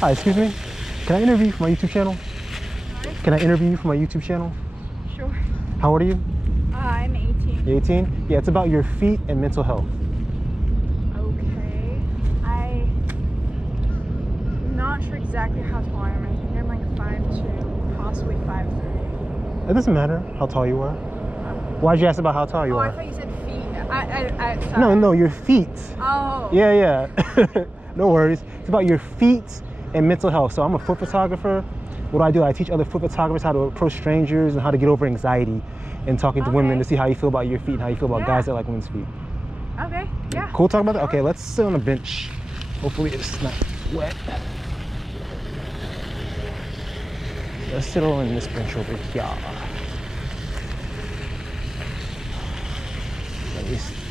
Hi, excuse me. Can I interview you for my YouTube channel? Sorry? Can I interview you for my YouTube channel? Sure. How old are you? I'm 18. You're 18? Yeah, it's about your feet and mental health. Okay. I'm not sure exactly how tall I am. I think I'm like 5'2", possibly 5'3". It doesn't matter how tall you are. Why'd you ask about how tall you Oh, are? I thought you said feet. Sorry. No, your feet. Oh. Yeah. No worries. It's about your feet and mental health. So I'm a foot photographer. What do? I teach other foot photographers how to approach strangers and how to get over anxiety and talking to women to see how you feel about your feet and how you feel about guys that like women's feet. Okay, yeah. Cool talk about that? Okay, let's sit on a bench. Hopefully it's not wet. Let's sit on this bench over here.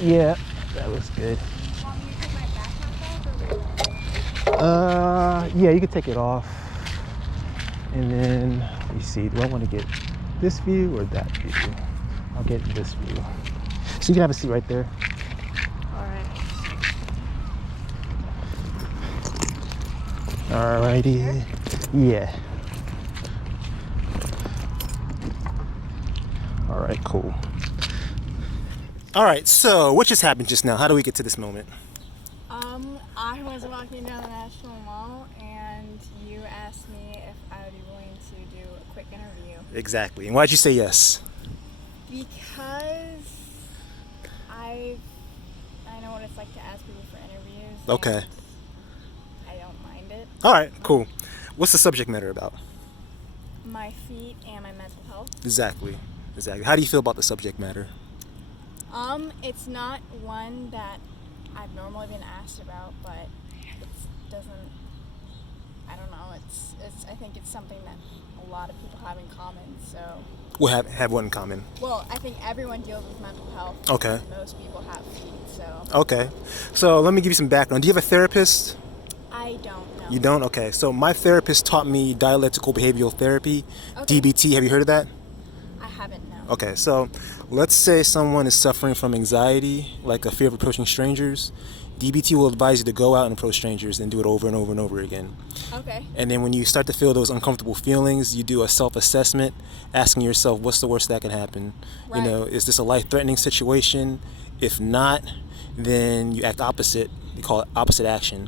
Yeah, that looks good. Want me to take my backpack off? Yeah, you can take it off. And then, let me see, do I want to get this view or that view? I'll get this view. So you can have a seat right there. Alright. Alrighty. Yeah. Alright, cool. Alright, so what just happened just now? How do we get to this moment? I was walking down the National Mall and you asked me if I would be willing to do a quick interview. Exactly. And why'd you say yes? Because I know what it's like to ask people for interviews. Okay. I don't mind it. Alright, cool. What's the subject matter about? My feet and my mental health. Exactly. How do you feel about the subject matter? It's not one that I've normally been asked about, but it doesn't, I don't know, I think it's something that a lot of people have in common, so. We'll have one in common. Well, I think everyone deals with mental health. Okay. And most people have feet, so. Okay. So let me give you some background. Do you have a therapist? I don't know. You don't? Okay. So my therapist taught me dialectical behavioral therapy, Okay. DBT. Have you heard of that? I haven't, no. Okay. So let's say someone is suffering from anxiety, like a fear of approaching strangers. DBT will advise you to go out and approach strangers and do it over and over and over again. Okay. And then when you start to feel those uncomfortable feelings, you do a self-assessment, asking yourself, what's the worst that can happen? Right. You know, is this a life-threatening situation? If not, then you act opposite. We call it opposite action.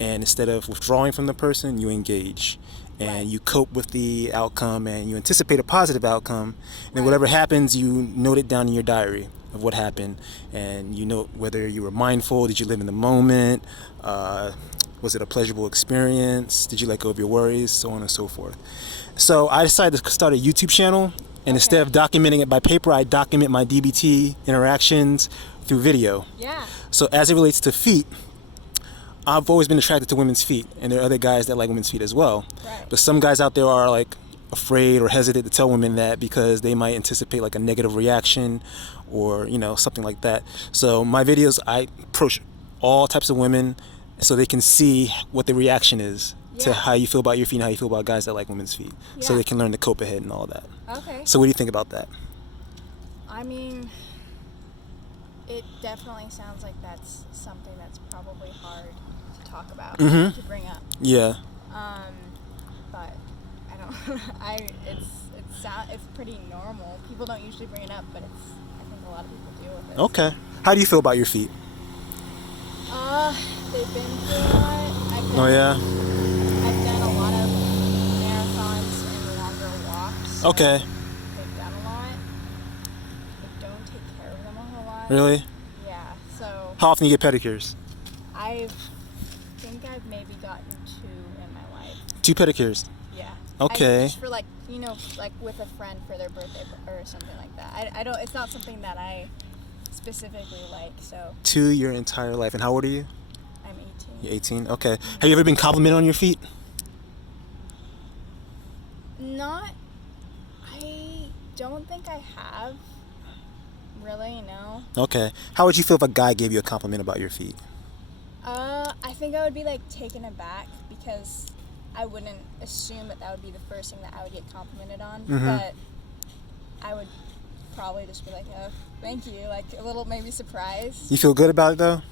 And instead of withdrawing from the person, you engage. And Right. you cope with the outcome and you anticipate a positive outcome. And then Right. whatever happens, you note it down in your diary of what happened. And you note whether you were mindful, did you live in the moment, was it a pleasurable experience, did you let go of your worries, so on and so forth. So I decided to start a YouTube channel, and instead of documenting it by paper, I document my DBT interactions through video. Yeah. So as it relates to feet, I've always been attracted to women's feet, and there are other guys that like women's feet as well. Right. But some guys out there are like afraid or hesitant to tell women that because they might anticipate like a negative reaction or, you know, something like that. So my videos, I approach all types of women so they can see what the reaction is to how you feel about your feet and how you feel about guys that like women's feet. So they can learn to cope ahead and all of that. Okay. So what do you think about that? I mean, it definitely sounds like that's something that's probably hard to talk about, to bring up. Yeah. But I don't. It's pretty normal. People don't usually bring it up, but I think a lot of people deal with it. Okay. How do you feel about your feet? They've been through a lot. I've done a lot of marathons and longer walks. So Okay. they've done a lot. I don't take care of them a whole lot. Really? Yeah. So How often do you get pedicures? I think I've maybe gotten 2 in my life. 2 pedicures. Yeah. Okay. Just for like with a friend for their birthday or something like that. I don't. It's not something that I specifically like. So. 2 your entire life. And how old are you? I'm 18. You're 18. Okay. Have you ever been complimented on your feet? Not. I don't think I have. Really, no. Okay. How would you feel if a guy gave you a compliment about your feet? I think I would be like taken aback because I wouldn't assume that would be the first thing that I would get complimented on. But I would probably just be like, oh, thank you. Like a little maybe surprised. You feel good about it though?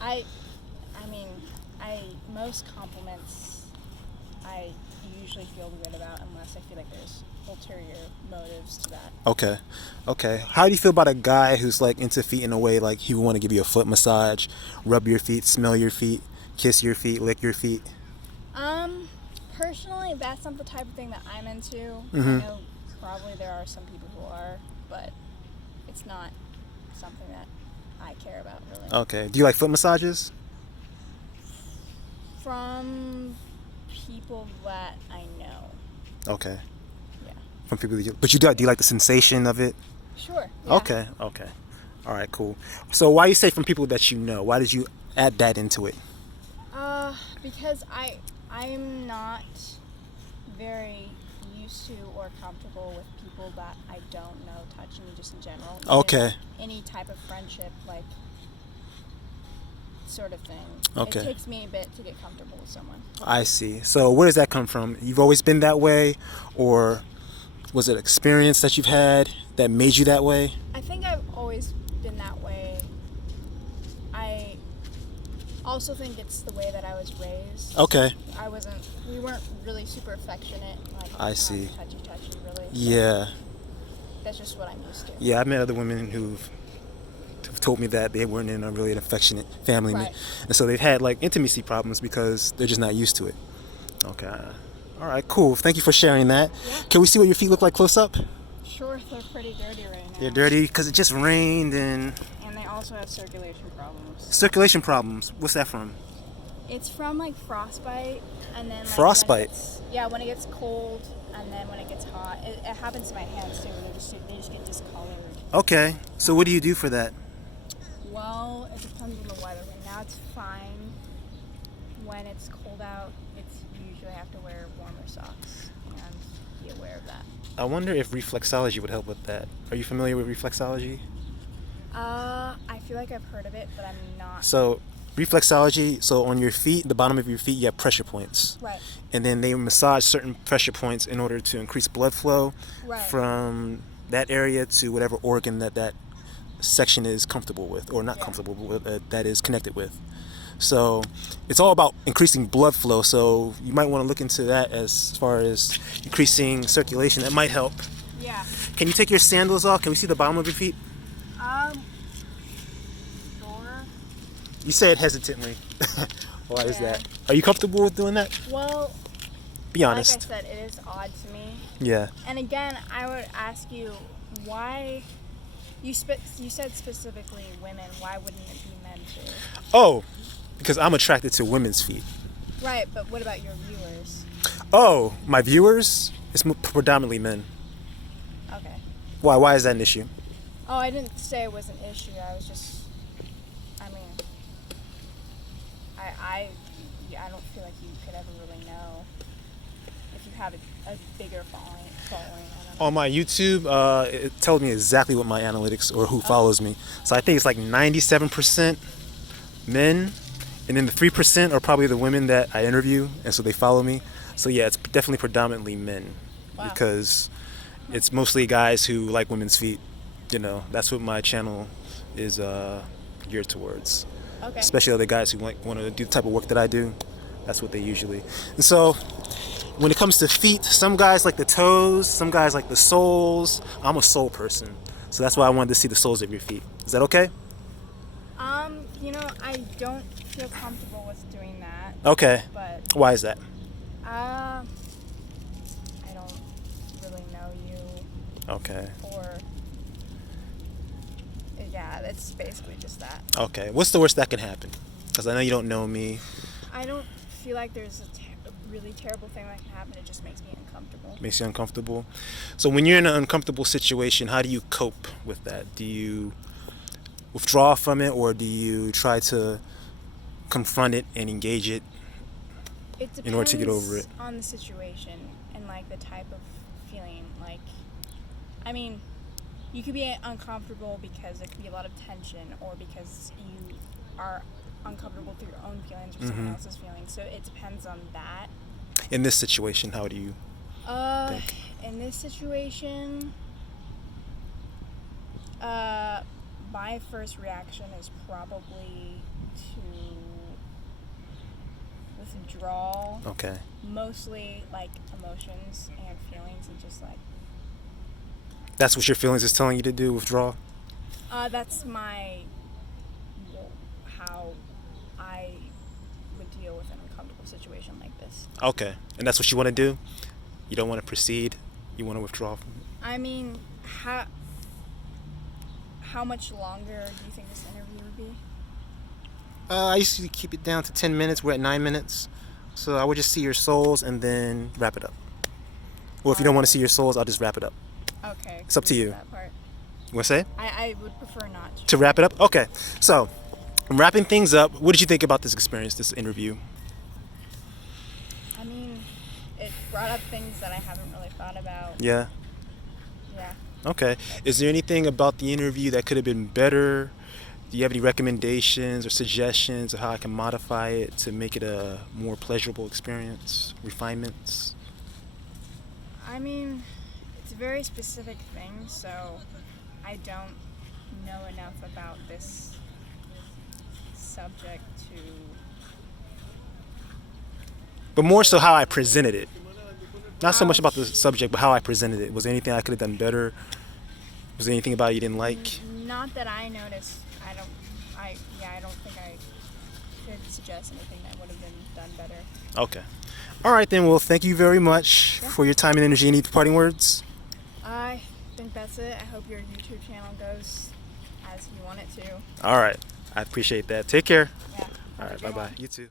I mean, most compliments I usually feel good about unless I feel like there's ulterior motives to that. Okay. How do you feel about a guy who's like into feet in a way like he would want to give you a foot massage, rub your feet, smell your feet, kiss your feet, lick your feet? Personally, that's not the type of thing that I'm into. Mm-hmm. I know probably there are some people who are, but it's not something that I care about really. Okay. Do you like foot massages? From people that I know. Okay. Yeah. From people that but do you like the sensation of it? Sure. Yeah. Okay. All right, cool. So why you say from people that you know? Why did you add that into it? Because I'm not very used to or comfortable with people that I don't know touching me just in general. Okay. Any type of friendship, like, sort of thing. Okay. It takes me a bit to get comfortable with someone. I see. So where does that come from? You've always been that way, or was it experience that you've had that made you that way? I think I've always been that way. I also think it's the way that I was raised. Okay. We weren't really super affectionate. Like, I see. Touchy, really. Yeah. That's just what I'm used to. Yeah, I've met other women who've told me that they weren't in a really an affectionate family, Right. and so they've had like intimacy problems because they're just not used to it. Okay. All right, cool. Thank you for sharing that. Yeah. Can we see what your feet look like close up? Sure, they're pretty dirty right now. They're dirty because it just rained and And they also have circulation problems. circulation problems. What's that from? It's from like frostbite, and then like, Frostbite? when it gets cold, and then when it gets hot, it happens to my hands too. They just get discolored. Okay. So what do you do for that? Well, it depends on the weather. Right now it's fine. When it's cold out, it's usually I have to wear warmer socks and be aware of that. I wonder if reflexology would help with that. Are you familiar with reflexology? I feel like I've heard of it, but I'm not. So reflexology, so on your feet, the bottom of your feet, you have pressure points. Right. And then they massage certain pressure points in order to increase blood flow Right. from that area to whatever organ that section is comfortable with, or not comfortable with, that is connected with. So it's all about increasing blood flow. So you might want to look into that as far as increasing circulation. That might help. Yeah. Can you take your sandals off? Can we see the bottom of your feet? Sure. You say it hesitantly. Why is Yeah. that? Are you comfortable with doing that? Well, Be honest. like I said, it is odd to me. Yeah. And again, I would ask you, why you said specifically women. Why wouldn't it be men too? Oh, because I'm attracted to women's feet. Right, but what about your viewers? Oh, my viewers? It's predominantly men. Okay. Why? Why is that an issue? Oh, I didn't say it was an issue. I was just, I mean, I don't feel like you could ever really know if you have a bigger following. I don't know. On my YouTube, it tells me exactly what my analytics or who follows me. So I think it's like 97% men, and then the 3% are probably the women that I interview, and so they follow me. So yeah, it's definitely predominantly men. Wow. Because it's mostly guys who like women's feet. You know, that's what my channel is geared towards. Okay. Especially other guys who want to do the type of work that I do. That's what they usually. And so when it comes to feet, some guys like the toes, some guys like the soles. I'm a sole person, so that's why I wanted to see the soles of your feet. Is that okay? I don't feel comfortable with doing that. Okay. But Why is that? I don't really know you, Okay. or yeah, it's basically just that. Okay. What's the worst that can happen? Because I know you don't know me. I don't feel like there's a really terrible thing that can happen. It just makes me uncomfortable. Makes you uncomfortable. So when you're in an uncomfortable situation, how do you cope with that? Do you withdraw from it, or do you try to confront it and engage it It depends in order to get over it? on the situation and like the type of feeling. Like, I mean, you could be uncomfortable because there could be a lot of tension, or because you are uncomfortable through your own feelings or someone else's feelings. So it depends on that. In this situation, how do you think? In this situation, my first reaction is probably to withdraw Okay. mostly like emotions and feelings and just like That's what your feelings is telling you to do, withdraw? that's how I would deal with an uncomfortable situation like this. Okay. And that's what you want to do? You don't want to proceed? You want to withdraw from it? I mean, how much longer do you think this interview would be? I used to keep it down to 10 minutes. We're at 9 minutes. So I would just see your souls and then wrap it up. Or if you don't want to see your souls, I'll just wrap it up. Okay. It's up to you. That part. You want to say? I would prefer not to. To wrap it up? Okay. So, I'm wrapping things up. What did you think about this experience, this interview? I mean, it brought up things that I haven't really thought about. Yeah. Yeah. Okay. Is there anything about the interview that could have been better? Do you have any recommendations or suggestions of how I can modify it to make it a more pleasurable experience? Refinements? I mean, it's a very specific thing, so I don't know enough about this subject to. But more so how I presented it. Not so much about the subject, but how I presented it. Was there anything I could have done better? Was there anything about it you didn't like? Not that I noticed. I don't think I could suggest anything that would have been done better. Okay. All right then. Well, thank you very much for your time and energy. Any parting words? I think that's it. I hope your YouTube channel goes as you want it to. All right. I appreciate that. Take care. Yeah. All right. Bye-bye. You too.